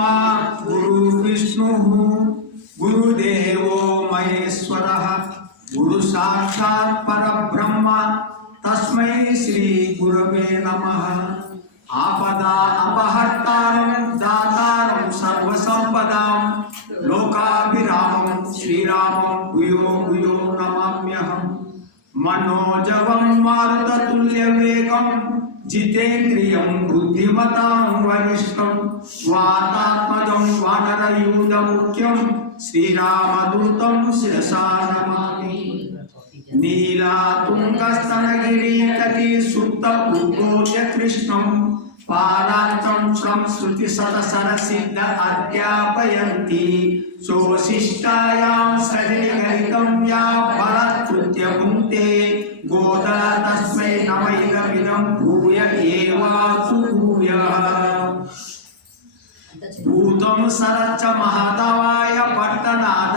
ब्रह्मा गुरु विष्णु गुरुदेवो महेश्वरः गुरु साक्षात् परब्रह्म तस्मै श्री गुरवे नमः। आपदा अपहर्तारं दातारं सर्वसंपदां लोकाभिरामं श्रीरामं भूयो भूयो नमाम्यहम्। मनोजवं मारुततुल्यवेगं जितेन्द्रियं बुद्धिमतां वरिष्ठं वातात्मजं वानरयूथमुख्यं श्रीरामदूतं शिरसा नमामि। नीलातुङ्गस्तनगिरितटी सुप्त उद्बोध्य कृष्णं पारान्तं संस्कृतिसदसरसिद्ध अध्यापयन्ति सोऽशिष्टायां सजनिगलितं या फलकृत्य भुङ्क्ते गोदा तस्मै नमैदमिदं भूय एवासु भूयः। भूतं सरच्च महातवाय भट्टनाद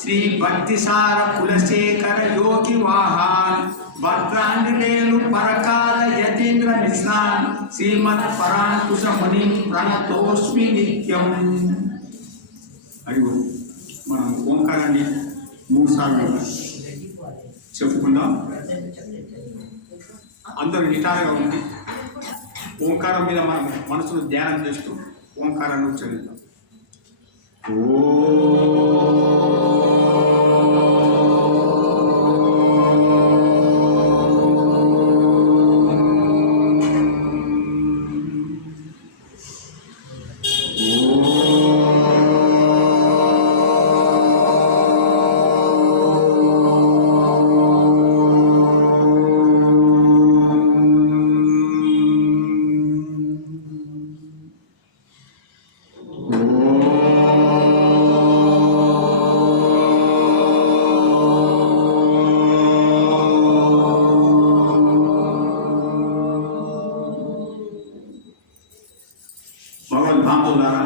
श्री भक्तिसार कुलशेखर योगी वाहन भद्रांजनेलु परकाल यतीन्द्र मिश्रान श्रीमत् परांकुश मुनि प्रणतोस्मि नित्यं। అడిగో మనం ఓంకారాన్ని 3 సార్లు చెప్పుకుందాం. అందరూ నిటారుగా ఉంది. ఓంకారం మీద మనం మనసును ధ్యానం చేస్తూ ఓంకారాన్ని ఉచ్చరిద్దాం. భగవద్భాంతులారా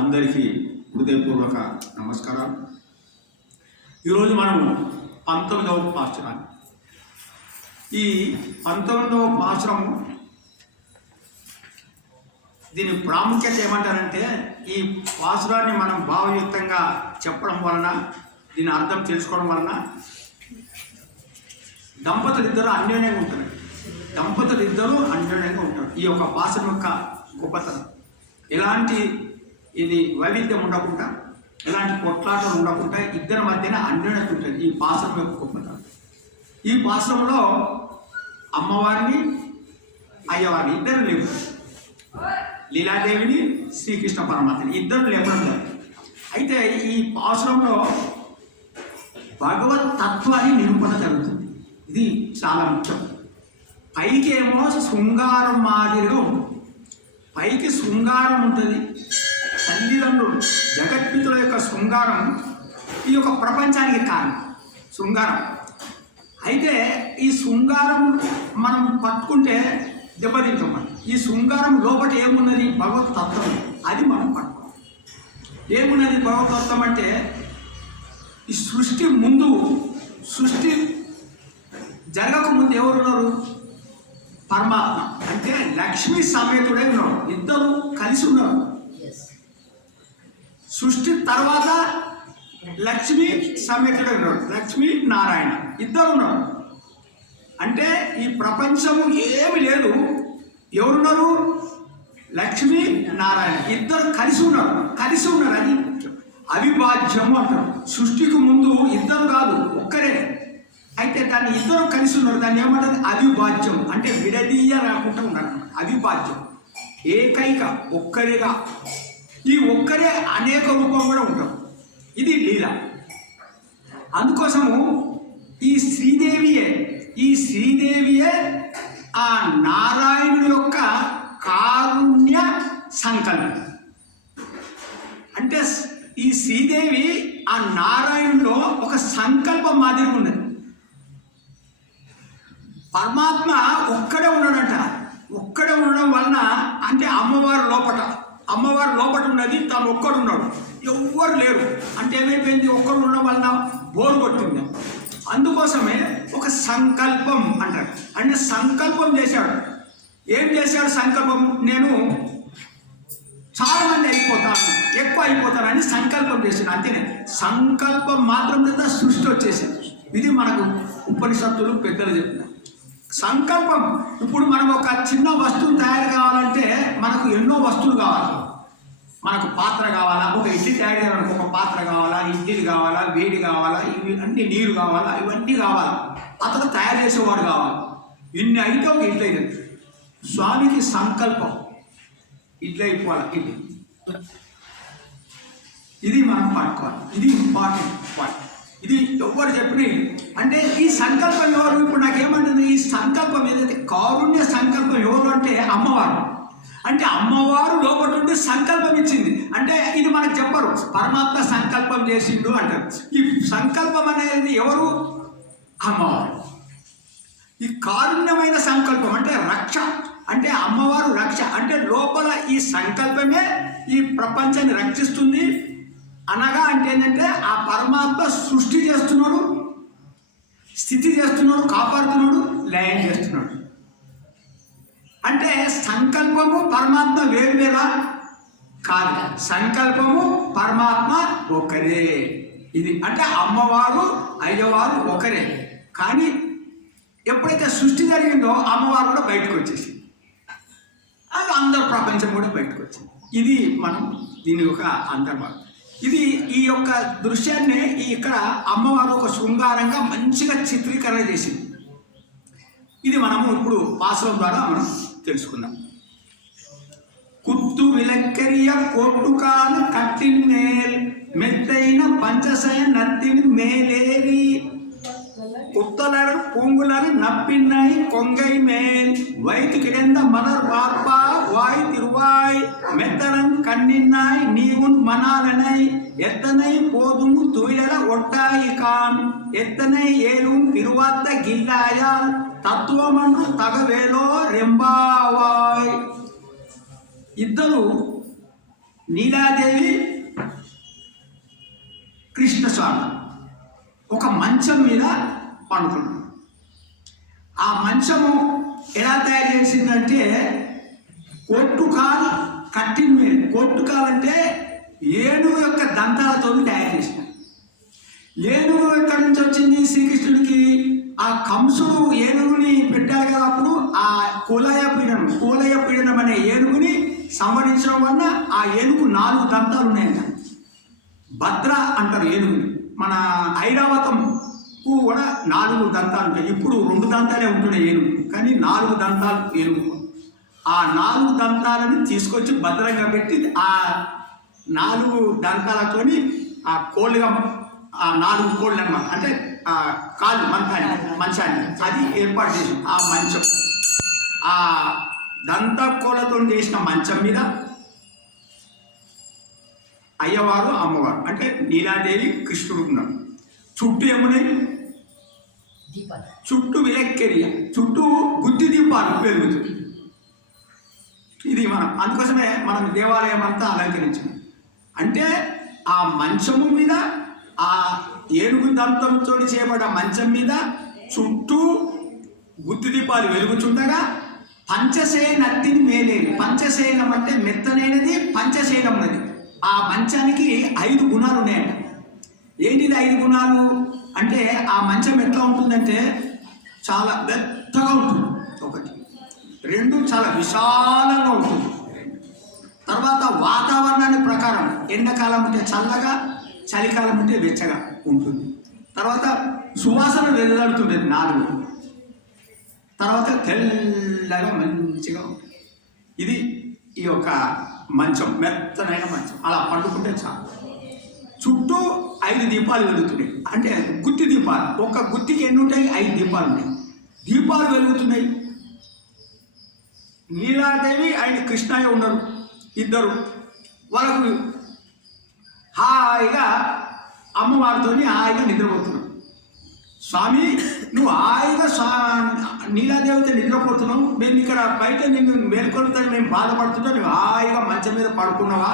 అందరికీ హృదయపూర్వక నమస్కారం. ఈరోజు మనము 19వ పాశురాన్ని, ఈ 19వ పాశురము దీని ప్రాముఖ్యత ఏమంటారంటే, ఈ పాశురాన్ని మనం భావయుక్తంగా చెప్పడం వలన, దీని అర్థం తెలుసుకోవడం వలన దంపతులిద్దరూ అన్యోన్యంగా ఉంటారు. ఈ యొక్క పాశురం యొక్క గొప్పతనం, ఎలాంటి ఇది వైవిధ్యం ఉండకుండా, ఎలాంటి కొట్లాటలు ఉండకుండా ఇద్దరి మధ్యన అన్యోన్యత ఉంటుంది ఈ పాశురం యొక్క గొప్పతనం. ఈ పాశురంలో అమ్మవారిని అయ్యవారిని ఇద్దరు లేవు, లీలాదేవిని శ్రీకృష్ణ పరమాత్మని ఇద్దరు లేపడం. అయితే ఈ పాశురంలో భగవత్ తత్వాన్ని నిరూపణ జరుగుతుంది. ఇది చాలా ముఖ్యం. పైకేమో శృంగారం మాదిరిగా ఉంటుంది, పైకి శృంగారం ఉంటుంది. తల్లిదండ్రులు జగత్పితుల యొక్క శృంగారం ఈ యొక్క ప్రపంచానికి కారణం శృంగారం. అయితే ఈ శృంగారం మనం పట్టుకుంటే దెబ్బతింటాం. ఈ శృంగారం లోపల ఏమున్నది? భగవత్ తత్వం. అది మనం పట్టుకోవాలి. ఏమున్నది భగవత్ తత్వం అంటే, ఈ సృష్టి ముందు, సృష్టి జరగకముందు ఎవరున్నారు? పరమాత్మ అంటే లక్ష్మీ సమేతుడై ఉన్నాడు. ఇద్దరు కలిసి ఉన్నారు. సృష్టి తర్వాత లక్ష్మీ సమేతుడై ఉన్నాడు. లక్ష్మీ నారాయణ ఇద్దరు ఉన్నారు. అంటే ఈ ప్రపంచము ఏమి లేదు. ఎవరున్నారు? లక్ష్మీ నారాయణ ఇద్దరు కలిసి ఉన్నారు. అని అవిభాజ్యము అంటారు. సృష్టికి ముందు ఇద్దరు కాదు, ఒక్కరే. అయితే దాన్ని ఇద్దరు కలిసి ఉన్నారు. దాన్ని ఏమంటారు? అవిభాజ్యం. అంటే విడదీయ రాకుండా ఉన్నారు. అవిభాజ్యం, ఏకైక, ఒక్కరిగా. ఈ ఒక్కరే అనేక రూపం కూడా ఉంటారు. ఇది లీల. అందుకోసము ఈ శ్రీదేవియే ఆ నారాయణుడి యొక్క కారుణ్య సంకల్పం. అంటే ఈ శ్రీదేవి ఆ నారాయణుడిలో ఒక సంకల్పం మాదిరి ఉన్నది. పరమాత్మ ఒక్కడే ఉన్నాడంట. ఒక్కడే ఉండడం వలన అంటే అమ్మవారు లోపట ఉన్నది, తాను ఒక్కడున్నాడు, ఎవ్వరు లేరు. అంటే ఏమైపోయింది? ఒక్కడు ఉండడం వలన బోరు కొట్టింది. అందుకోసమే ఒక సంకల్పం అంటారు. అంటే సంకల్పం చేశాడు. ఏం చేశాడు సంకల్పం? నేను చాలా మంది అయిపోతాను, ఎక్కువ అయిపోతానని సంకల్పం చేసింది. అంతేనే, సంకల్పం మాత్రం లేదా సృష్టి వచ్చేసింది. ఇది మనకు ఉపనిషత్తులు పెద్దలు చెప్పినారు. సంకల్పం. ఇప్పుడు మనం ఒక చిన్న వస్తువు తయారు కావాలంటే మనకు ఎన్నో వస్తువులు కావాలి. మనకు పాత్ర కావాలా, ఒక ఇడ్లీ తయారు చేయాలంటే ఒక పాత్ర కావాలా, ఇడ్లీలు కావాలా, వేడి కావాలా, ఇవి అన్ని నీరు కావాలా, ఇవన్నీ కావాలి. అతను తయారు చేసేవాడు కావాలి. ఇన్ని అయితే ఒక ఇడ్లీ అయితే స్వామికి సంకల్పం ఇడ్లీ అయిపోవాలి. ఇది మనం పట్టుకోవాలి. ఇది ఇంపార్టెంట్ పాయింట్. ఇది ఎవరు చెప్పిన అంటే ఈ సంకల్పం ఎవరు? ఇప్పుడు నాకేమంటుంది, ఈ సంకల్పం ఏదైతే కారుణ్య సంకల్పం ఎవరు అంటే అమ్మవారు. అంటే అమ్మవారు లోపల ఉండి సంకల్పం ఇచ్చింది. అంటే ఇది మనకు చెప్పరు, పరమాత్మ సంకల్పం చేసిండు అంటారు. ఈ సంకల్పం అనేది ఎవరు? అమ్మవారు. ఈ కారుణ్యమైన సంకల్పం అంటే రక్ష, అంటే అమ్మవారు రక్ష. అంటే లోపల ఈ సంకల్పమే ఈ ప్రపంచాన్ని రక్షిస్తుంది. అనగా అంటే ఏంటంటే ఆ పరమాత్మ సృష్టి చేస్తున్నాడు, స్థితి చేస్తున్నాడు, కాపాడుతున్నాడు, లయం చేస్తున్నాడు. అంటే సంకల్పము పరమాత్మ వేరువేరా కాదు, సంకల్పము పరమాత్మ ఒకరే. ఇది అంటే అమ్మవారు అయ్యవారు ఒకరే. కానీ ఎప్పుడైతే సృష్టి జరిగిందో అమ్మవారు కూడా బయటకు వచ్చేసింది, అది అందరు ప్రపంచం కూడా బయటకు వచ్చింది. ఇది మనం దీని యొక్క అంతర్భాగం. ఇది ఈ యొక్క దృశ్యాన్ని ఇక్కడ అమ్మవారు ఒక శృంగారంగా మంచిగా చిత్రీకరణ చేసింది. ఇది మనము ఇప్పుడు పాసరం ద్వారా మనం తెలుసుకుందాం. కుత్తు విలక్కరియ కోట్టుకాలు కట్టిన్ మేల్ మెత్తైన పంచసయ నత్తిని మేలేరి குத்தலர் பூங்குலர் நப்பின்னை கொங்கை மேல் வைத்து கிடந்த மலர் பார்ப்பா வாய் திருவாய் மெத்தனன் கண்ணின்னாய் நீ உன் மணாலனை எத்தனை போதும் துயிலர ஒட்டாயிகான் எத்தனை ஏலும் திருவாத்த கில்லாயால் తత్వమను తగవేలో రెంబావాయ్. ఇద్దరు నీలాదేవి కృష్ణస్వామి ఒక మంచం మీద పండుకున్నాడు. ఆ మంచము ఎలా తయారు చేసిందంటే కొట్టుకాలు కట్టిన మీద. కొట్టుకాలు అంటే ఏనుగు యొక్క దంతాలతో తయారు చేసిన. ఏనుగు ఎక్కడి నుంచి వచ్చింది శ్రీకృష్ణుడికి? ఆ కంసుడు ఏనుగుని పెట్టాడు కదా, అప్పుడు ఆ కులయ పీడనం అనే ఏనుగుని సంవరించడం వల్ల ఆ ఏనుగు 4 దంతాలు ఉన్నాయంట. భద్ర అంటారు ఏనుగుని. మన ఐరావతంకు కూడా 4 దంతాలు ఉంటాయి. ఇప్పుడు 2 దంతాలే ఉంటున్నాయి ఏనుగు, కానీ 4 దంతాలు ఏనుగు. ఆ 4 దంతాలను తీసుకొచ్చి భద్రంగా పెట్టి ఆ 4 దంతాలతోని ఆ కోళ్ళుగా, ఆ 4 కోళ్ళు అన్నమాట, అంటే ఆ కాళ్ళు మంచాన్ని అది ఏర్పాటు చేసి ఆ మంచం, ఆ దంతకోళ్ళతో చేసిన మంచం మీద అయ్యవారు అమ్మవారు అంటే నీలాదేవి కృష్ణుడు ఉన్నారు. చుట్టూ ఏమున్నాయి? చుట్టూ విలక్కెరియ, చుట్టూ గుత్తి దీపాలు వెలుగుతుంది. ఇది మనం అందుకోసమే మనం దేవాలయం అంతా అలంకరించాం. అంటే ఆ మంచము మీద, ఆ ఏనుగు దంతంతో చేయబడ్డ మంచం మీద చుట్టూ గుత్తి దీపాలు వెలుగుచుండగా పంచశయనత్తిని మేలేని. పంచశయనం అంటే మెత్తనైనది, పంచశయనం ఉన్నది. ఆ మంచానికి 5 గుణాలు ఉన్నాయంట. ఏంటిది 5 గుణాలు అంటే? ఆ మంచం ఎట్లా ఉంటుందంటే చాలా పెద్దగా ఉంటుంది, 1. 2 చాలా విశాలంగా ఉంటుంది. తర్వాత వాతావరణాన్ని ప్రకారం ఎండాకాలం ఉంటే చల్లగా, చలికాలం ఉంటే వెచ్చగా ఉంటుంది. తర్వాత సువాసన వెదజల్లుతుంటుంది 4. తర్వాత తెల్లగా మంచిగా ఉంటుంది. ఇది ఈ యొక్క మంచం, మెత్తనైన మంచం. అలా పండుకుంటే చాలు. చుట్టూ 5 దీపాలు వెలుగుతున్నాయి. అంటే గుత్తి దీపాలు. ఒక గుత్తికి ఎన్ని ఉంటాయి? 5 దీపాలు ఉంటాయి. దీపాలు వెలుగుతున్నాయి. నీలాదేవి అండ్ కృష్ణయ్య ఉన్నారు, ఇద్దరు. వాళ్ళకు హాయిగా అమ్మవారితో హాయిగా నిద్రపోతున్నావు. స్వామి నువ్వు హాయిగా నీలాదేవితో నిద్రపోతున్నావు, మేము ఇక్కడ బయట నిన్ను మేల్కొలుతా, మేము బాధపడుతుంటా, నువ్వు హాయిగా మంచం మీద పడుకున్నావా,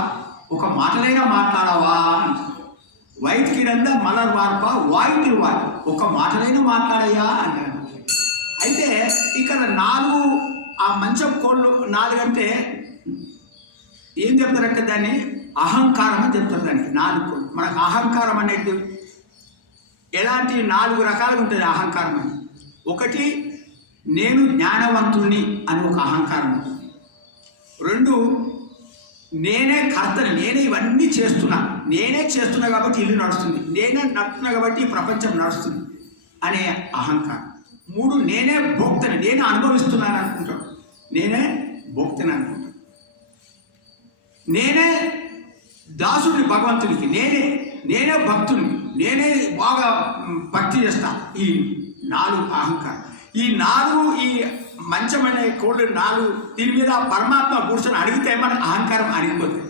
ఒక మాటలైనా మాట్లాడావా? వైద్యుడంతా మలర్ వార్ప వాయిద్యులు వారు, ఒక మాటలైనా మాట్లాడయ్యా అంటాడు. అయితే ఇక్కడ 4 ఆ మంచం కోళ్ళు 4 అంటే ఏం చెప్తారంటే దాన్ని అహంకారం అని చెప్తారు దానికి. నాలుగు మనకు అహంకారం అనేది ఎలాంటి 4 రకాలుగా ఉంటుంది అహంకారం అని. ఒకటి, నేను జ్ఞానవంతుణ్ణి అని ఒక అహంకారం. 2, నేనే కర్తని, నేనే ఇవన్నీ చేస్తున్నా కాబట్టి ఇల్లు నడుస్తుంది, నేనే నడుస్తున్నా కాబట్టి ఈ ప్రపంచం నడుస్తుంది అనే అహంకారం. 3, నేనే భోక్తని, నేనే అనుభవిస్తున్నాను అనుకుంటాను, నేనే భోక్తని అనుకుంటాను. నేనే దాసుడిని భగవంతునికి, నేనే భక్తుడిని, నేనే బాగా భక్తి చేస్తా. ఈ 4 అహంకారం. ఈ 4 ఈ మంచం అనే కోళ్ళు 4 దీని మీద పరమాత్మ కూర్చొని అడిగితే మన అహంకారం అడిగిపోతుంది.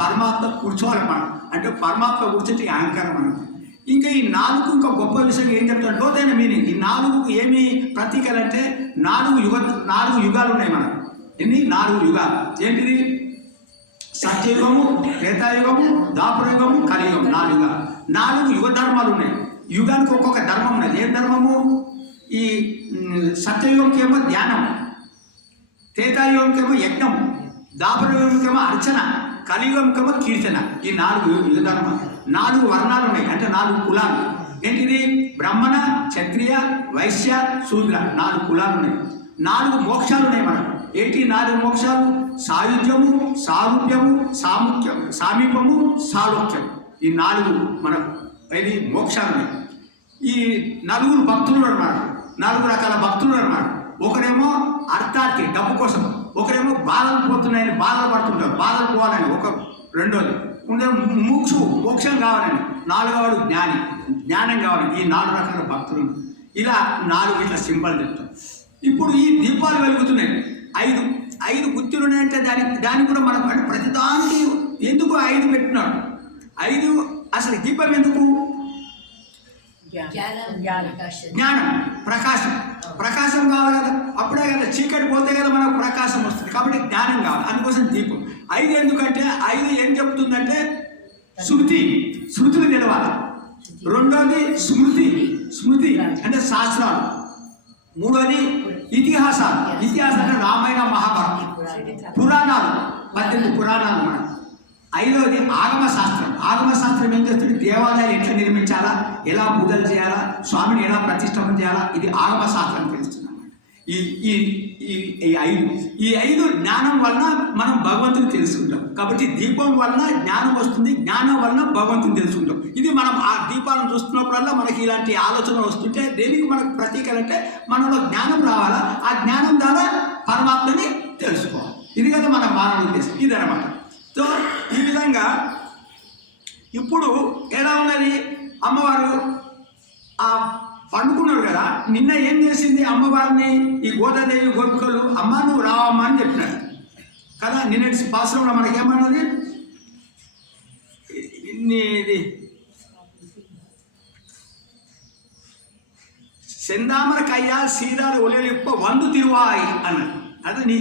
పరమాత్మ కూర్చోవాలి మనం, అంటే పరమాత్మ కూర్చొని అహంకారం అనుకుంటుంది. ఇంకా ఈ 4 ఇంకా గొప్ప విషయం ఏం చెప్తాడు లోతైన మీనింగ్. ఈ 4 ఏమి ప్రతీకలు అంటే 4 యుగాలు ఉన్నాయి మనకు. ఎన్ని? 4 యుగాలు. ఏంటిది? సత్యయుగము, త్రేతాయుగము, ద్వాపరయుగము, కలియుగం. 4 యుగాలు. 4 యుగ ధర్మాలు ఉన్నాయి. యుగానికి ఒక్కొక్క ధర్మం ఉన్నది. ఏం ధర్మము? ఈ సత్యయుగంకి ఏమో ధ్యానం, త్రేతాయుగంకేమో యజ్ఞం, ద్వాపరయుగంకేమో అర్చన, కలియుగంకేమో కీర్తన. ఈ 4 యుగ ధర్మాలు. 4 వర్ణాలు ఉన్నాయి, అంటే 4 కులాలు. ఏంటిది? బ్రాహ్మణ, క్షత్రియ, వైశ్య, శూద్ర. 4 కులాలు ఉన్నాయి. 4 మోక్షాలు ఉన్నాయి మనకు. ఏంటి 4 మోక్షాలు? సాయుధ్యము, సారూప్యము, సామీపము, సాలోక్యం. ఈ 4 మనకు ఇది మోక్షాలు ఉన్నాయి. ఈ 4 భక్తులు అన్నమాట. 4 రకాల భక్తులు అన్నమాట. ఒకరేమో అర్థార్థి, డబ్బు కోసం. ఒకరేమో బాధలు పోతున్నాయని బాధలు పడుతుంటారు, బాధలు పోవాలని ఒక. రెండోది మోక్షం కావాలని. 4వవాడు జ్ఞానం కావాలని. ఈ 4 రకాల భక్తులు. ఇలా 4 ఇట్లా సింబల్ చెప్తారు. ఇప్పుడు ఈ దీపాలు వెలుగుతున్నాయి. 5 గుర్తులు ఉన్నాయంటే దానికి కూడా మనకు అంటే ప్రతిదానికి ఎందుకు 5 పెట్టినాడు? 5 అసలు దీపం ఎందుకు? జ్ఞానం, ప్రకాశం కావాలి కదా. అప్పుడే కదా చీకటి పోతే కదా మనకు ప్రకాశం వస్తుంది. కాబట్టి జ్ఞానం కావాలి, అందుకోసం దీపం. 5 ఎందుకంటే 5 ఏం చెప్తుందంటే శృతులు తెలవాలి. రెండోది స్మృతి అంటే శాస్త్రాలు. మూడోది ఇతిహాసాలు అంటే రామాయణ, మహాభారతం, పురాణాలు, 18 పురాణాలు మనం. 5వది ఆగమ శాస్త్రం ఏం చేస్తుంది? దేవాలయాలు ఎట్లా నిర్మించాలా, ఎలా పూజలు చేయాలా, స్వామిని ఎలా ప్రతిష్టం చేయాలా, ఇది ఆగమ శాస్త్రం తెలుస్తుంది అన్నమాట. ఈ 5 జ్ఞానం వలన మనం భగవంతుని తెలుసుకుంటాం. కాబట్టి దీపం వలన జ్ఞానం వస్తుంది, జ్ఞానం వలన భగవంతుని తెలుసుకుంటాం. ఇది మనం ఆ దీపాలను చూస్తున్నప్పుడల్లా మనకి ఇలాంటి ఆలోచనలు వస్తుంటే దేనికి మనకు ప్రతీకలు అంటే మనలో జ్ఞానం రావాలా, ఆ జ్ఞానం ద్వారా పరమాత్మని తెలుసుకోవాలి. ఇది కదా మన మానవ ఉద్దేశం. ఇదనమాట. సో ఈ విధంగా ఇప్పుడు ఎలా ఉన్నది? అమ్మవారు ఆ పండుకున్నారు కదా. నిన్న ఏం చేసింది అమ్మవారిని? ఈ గోదాదేవి గోపికలు అమ్మ నువ్వు రావమ్మా అని చెప్పినారు కదా. నిన్నటి భాషలో మనకేమన్నది? ఇది సెందామర కయ్యాల్ సీదాల ఒలేలిప్ప 100 తిరువాయి అన్నది. అదే నీ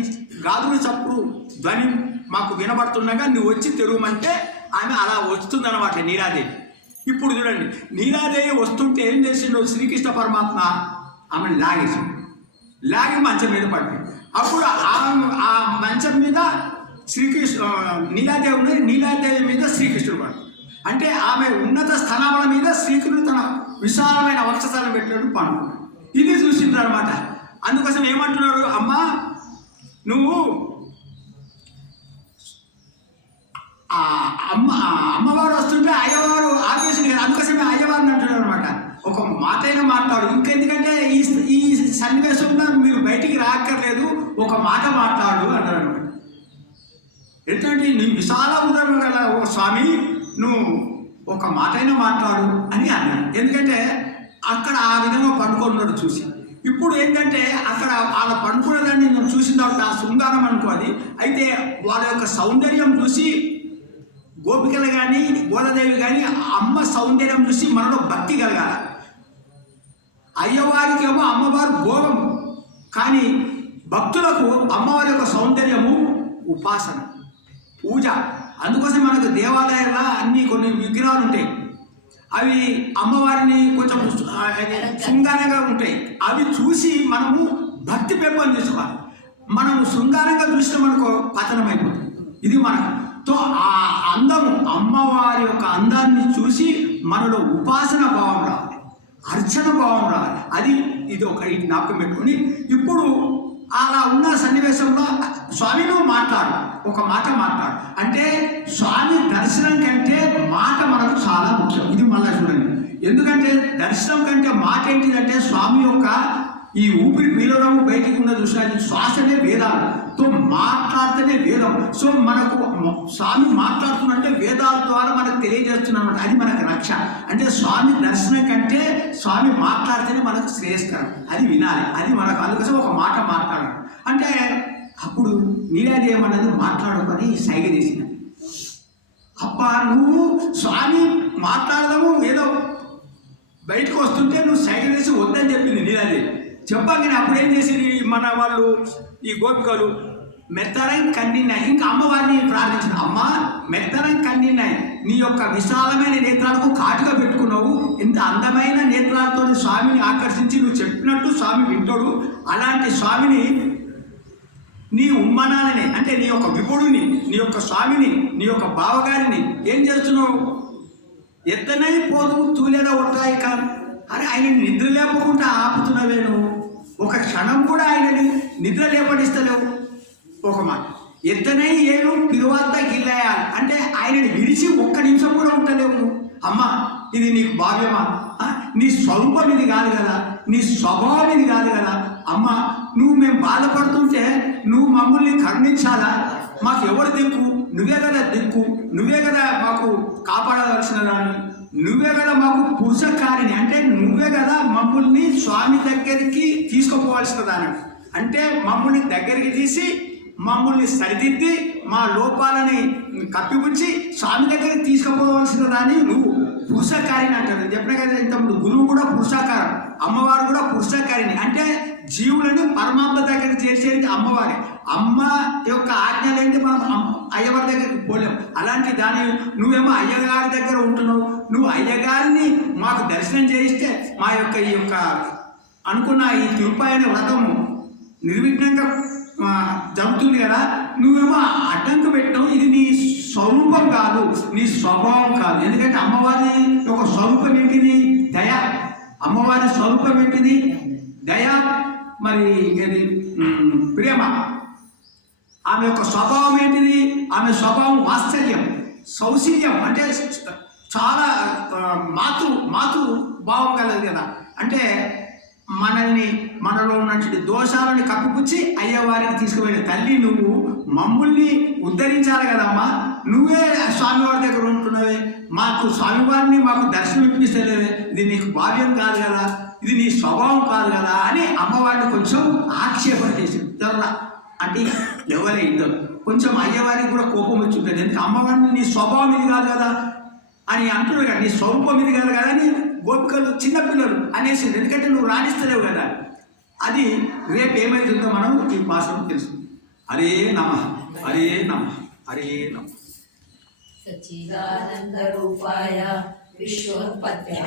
గాజుల చప్పుడు ధ్వని మాకు వినబడుతుండగా నువ్వు వచ్చి తెరువమంటే ఆమె అలా వస్తుందన్నమాట నీలాదేవి. ఇప్పుడు చూడండి, నీలాదేవి వస్తుంటే ఏం చేసిండు శ్రీకృష్ణ పరమాత్మ? ఆమెను లాగి మంచం మీద పడిపోయింది. అప్పుడు ఆ మంచం మీద నీలాదేవి ఉన్నది, నీలాదేవి మీద శ్రీకృష్ణుడు పడు. అంటే ఆమె ఉన్నత స్థానాల మీద శ్రీకృష్ణుడు తన విశాలమైన వక్షస్థలం పెట్టినట్టు పడుకున్నాడు. ఇది చూసింది అనమాట. అందుకోసం ఏమంటున్నారు? అమ్మా నువ్వు అమ్మవారు వస్తుంటే అయ్యవారు ఆపేసింది కదా, అందుకోసమే అయ్యవారిని అంటున్నారు అనమాట. ఒక మాట అయినా మాట్లాడు. ఇంకెందుకంటే ఈ సన్నివేశంలో మీరు బయటికి రాక్కర్లేదు, ఒక మాట మాట్లాడు అన్నారు అనమాట. ఎందుకంటే నీ విశాల ఉదయం కదా ఓ స్వామి, నువ్వు ఒక మాట అయినా మాట్లాడు అని అన్నాడు. ఎందుకంటే అక్కడ ఆ విధంగా పండుకున్నాడు చూసి. ఇప్పుడు ఏంటంటే అక్కడ వాళ్ళ పండుకునేదాన్ని నేను చూసిన తర్వాత ఆ శృంగారం అనుకోది. అయితే వాళ్ళ యొక్క సౌందర్యం చూసి గోపికలు కానీ గోదాదేవి కానీ అమ్మ సౌందర్యం చూసి మనలో భక్తి కలగాల. అయ్యవారికి ఏమో అమ్మవారు భోగం, కానీ భక్తులకు అమ్మవారి యొక్క సౌందర్యము ఉపాసన, పూజ. అందుకోసం మనకు దేవాలయాల్లో అన్ని కొన్ని విగ్రహాలు ఉంటాయి. అవి అమ్మవారిని కొంచెం శృంగారంగా ఉంటాయి. అవి చూసి మనము భక్తి పెంపొందించుకోవాలి. మనం శృంగారంగా చూస్తే మనకు పతనం అయిపోతుంది. ఇది మనకు తో ఆ అందము అమ్మవారి యొక్క అందాన్ని చూసి మనలో ఉపాసన భావం రావాలి, అర్చన భావం రావాలి. అది ఇది ఒక జ్ఞాపకం పెట్టుకొని ఇప్పుడు అలా ఉన్న సన్నివేశంలో స్వామి నువ్వు మాట్లాడు, ఒక మాట మాట్లాడు అంటే స్వామి దర్శనం కంటే మాట మనకు చాలా ముఖ్యం. ఇది మళ్ళీ చూడండి, ఎందుకంటే దర్శనం కంటే మాట ఏంటిదంటే స్వామి యొక్క ఈ ఊపిరి పీలడము బయటికి ఉన్న చూసినా శ్వాసనే వేదాలు, తో మాట్లాడితేనే వేదం. సో మనకు స్వామి మాట్లాడుతున్నట్టే వేదాల ద్వారా మనకు తెలియజేస్తున్నమాట, అది మనకు రక్ష. అంటే స్వామి దర్శనం కంటే స్వామి మాట్లాడితేనే మనకు శ్రేయస్కరం, అది వినాలి, అది మనకు. అందుకోసం ఒక మాట మాట్లాడాలి అంటే అప్పుడు నీలాది ఏమన్నది మాట్లాడుకొని సైగ చేసిన అబ్బా నువ్వు స్వామి మాట్లాడదాము ఏదో బయటకు వస్తుంటే నువ్వు సైగ చేసి వద్దని చెప్పింది నీలాది. చెప్పగానే అప్పుడు ఏం చేసింది మన వాళ్ళు ఈ గోపికలు మెత్తరం కన్నిన్నాయి, ఇంకా అమ్మవారిని ప్రార్థించిన అమ్మ మెత్తరం కన్నిన్నాయి, నీ యొక్క విశాలమైన నేత్రాలకు కాటుగా పెట్టుకున్నావు, ఇంత అందమైన నేత్రాలతో స్వామిని ఆకర్షించి నువ్వు చెప్పినట్టు స్వామి వింటాడు. అలాంటి స్వామిని నీ ఉమ్మనాలని అంటే నీ యొక్క విపుడుని, నీ యొక్క స్వామిని, నీ యొక్క బావగారిని ఏం చేస్తున్నావు? ఎత్తనై పోదు తూలేదా ఒట్టాయి కాదు. అరే ఆయన నిద్ర లేపకుండా ఆపుతున్నావే నువ్వు, ఒక క్షణం కూడా ఆయనని నిద్ర లేపడిస్తలేవు. ఒక మాట ఎత్తనై ఏను పిరువాత గిల్లేయాలి అంటే ఆయనని విడిచి ఒక్క నిమిషం కూడా ఉండలేవు. అమ్మ ఇది నీకు భావ్యమా? నీ స్వరూపం ఇది కాదు కదా, నీ స్వభావం ఇది కాదు కదా. అమ్మ నువ్వు మేము బాధపడుతుంటే నువ్వు మమ్మల్ని కరుణించాలా? మాకు ఎవరు దిక్కు? నువ్వే కదా దిక్కు, నువ్వే కదా మాకు కాపాడవలసిన దాన్ని, నువ్వే కదా మాకు పురుషకారిని అంటే నువ్వే కదా మమ్మల్ని స్వామి దగ్గరికి తీసుకుపోవాల్సిన దాన్ని. అంటే మమ్మల్ని దగ్గరికి తీసి మమ్మల్ని సరిదిద్ది మా లోపాలని కప్పిపుచ్చి స్వామి దగ్గరికి తీసుకుపోవాల్సిన దాన్ని నువ్వు పురుషకారిని అంటారు. చెప్పిన కదా ఇంతకుముందు గురువు కూడా పురుషాకారం, అమ్మవారు కూడా పురుషకారిని. అంటే జీవులను పరమాత్మ దగ్గరికి చేర్చేది అమ్మవారి. అమ్మ యొక్క ఆజ్ఞలేంటి మనం అయ్యవారి దగ్గరికి పోలేం. అలాంటి దాన్ని నువ్వేమో అయ్యగారి దగ్గర ఉంటున్నావు, నువ్వు అయ్యగారిని మాకు దర్శనం చేయిస్తే మా యొక్క ఈ యొక్క అనుకున్న ఈ తిరుపాయన వ్రతము నిర్విఘ్నంగా జరుగుతుంది కదా. నువ్వేమో అడ్డంకు పెట్టావు, ఇది నీ స్వరూపం కాదు, నీ స్వభావం కాదు. ఎందుకంటే అమ్మవారి యొక్క స్వరూపం ఏంటిది? దయ. అమ్మవారి స్వరూపం ఏంటిది? దయ. మరి ఇది ప్రేమ. ఆమె యొక్క స్వభావం ఏంటిది? ఆమె స్వభావం వాత్సల్యం, సౌశల్యం అంటే చాలా మాతృ భావం కలదు కదా. అంటే మనలో ఉన్నటువంటి దోషాలను కప్పిపుచ్చి అయ్యవారికి తీసుకువెళ్ళే తల్లి నువ్వు మమ్మల్ని ఉద్ధరించాలి కదమ్మా. నువ్వే స్వామివారి దగ్గర ఉంటున్నావే, మాకు స్వామివారిని మాకు దర్శనం ఇప్పిస్తలేవే, ఇది నీకు భావ్యం కాదు కదా, ఇది నీ స్వభావం కాదు కదా అని అమ్మవారిని కొంచెం ఆక్షేపణ చేసింది. జరలా అంటే ఎవరే ఇద్దరు కొంచెం అయ్యవారికి కూడా కోపం వచ్చి ఉంటుంది. ఎందుకంటే అమ్మవారిని నీ స్వభావం ఇది కాదు కదా అని అంటున్నారు కదా, నీ స్వరూపం ఇది కాదు కదా అని గోపికలు చిన్నపిల్లలు అనేసింది. ఎందుకంటే నువ్వు రాణిస్తలేవు కదా. అది రేపు ఏమైతుందో మనం ఈ భాషలో తెలుసు. హరే నమః, హరే నమః, హరే నమః. సచ్చిదానంద రూపాయ విశ్వోత్పత్తి